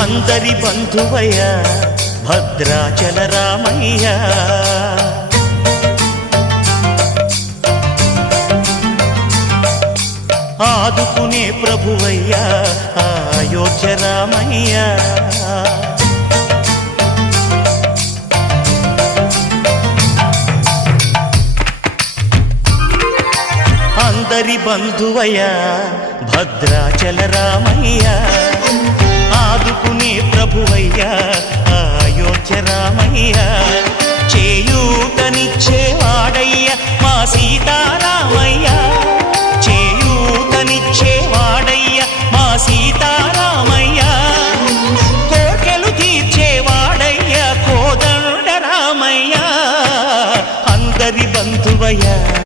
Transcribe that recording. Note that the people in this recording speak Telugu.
అందరి బంధువయ్య భద్రాచల రామయ్య ఆదుకునే ప్రభువయ్య అయోధ్య రామయ్య అందరి బంధువయ్య భద్రాచల రామయ్య ఆదుకునే ప్రభువయ్య అయోధ్య రామయ్య చేయూతనిచ్చేవాడయ్య మా సీతా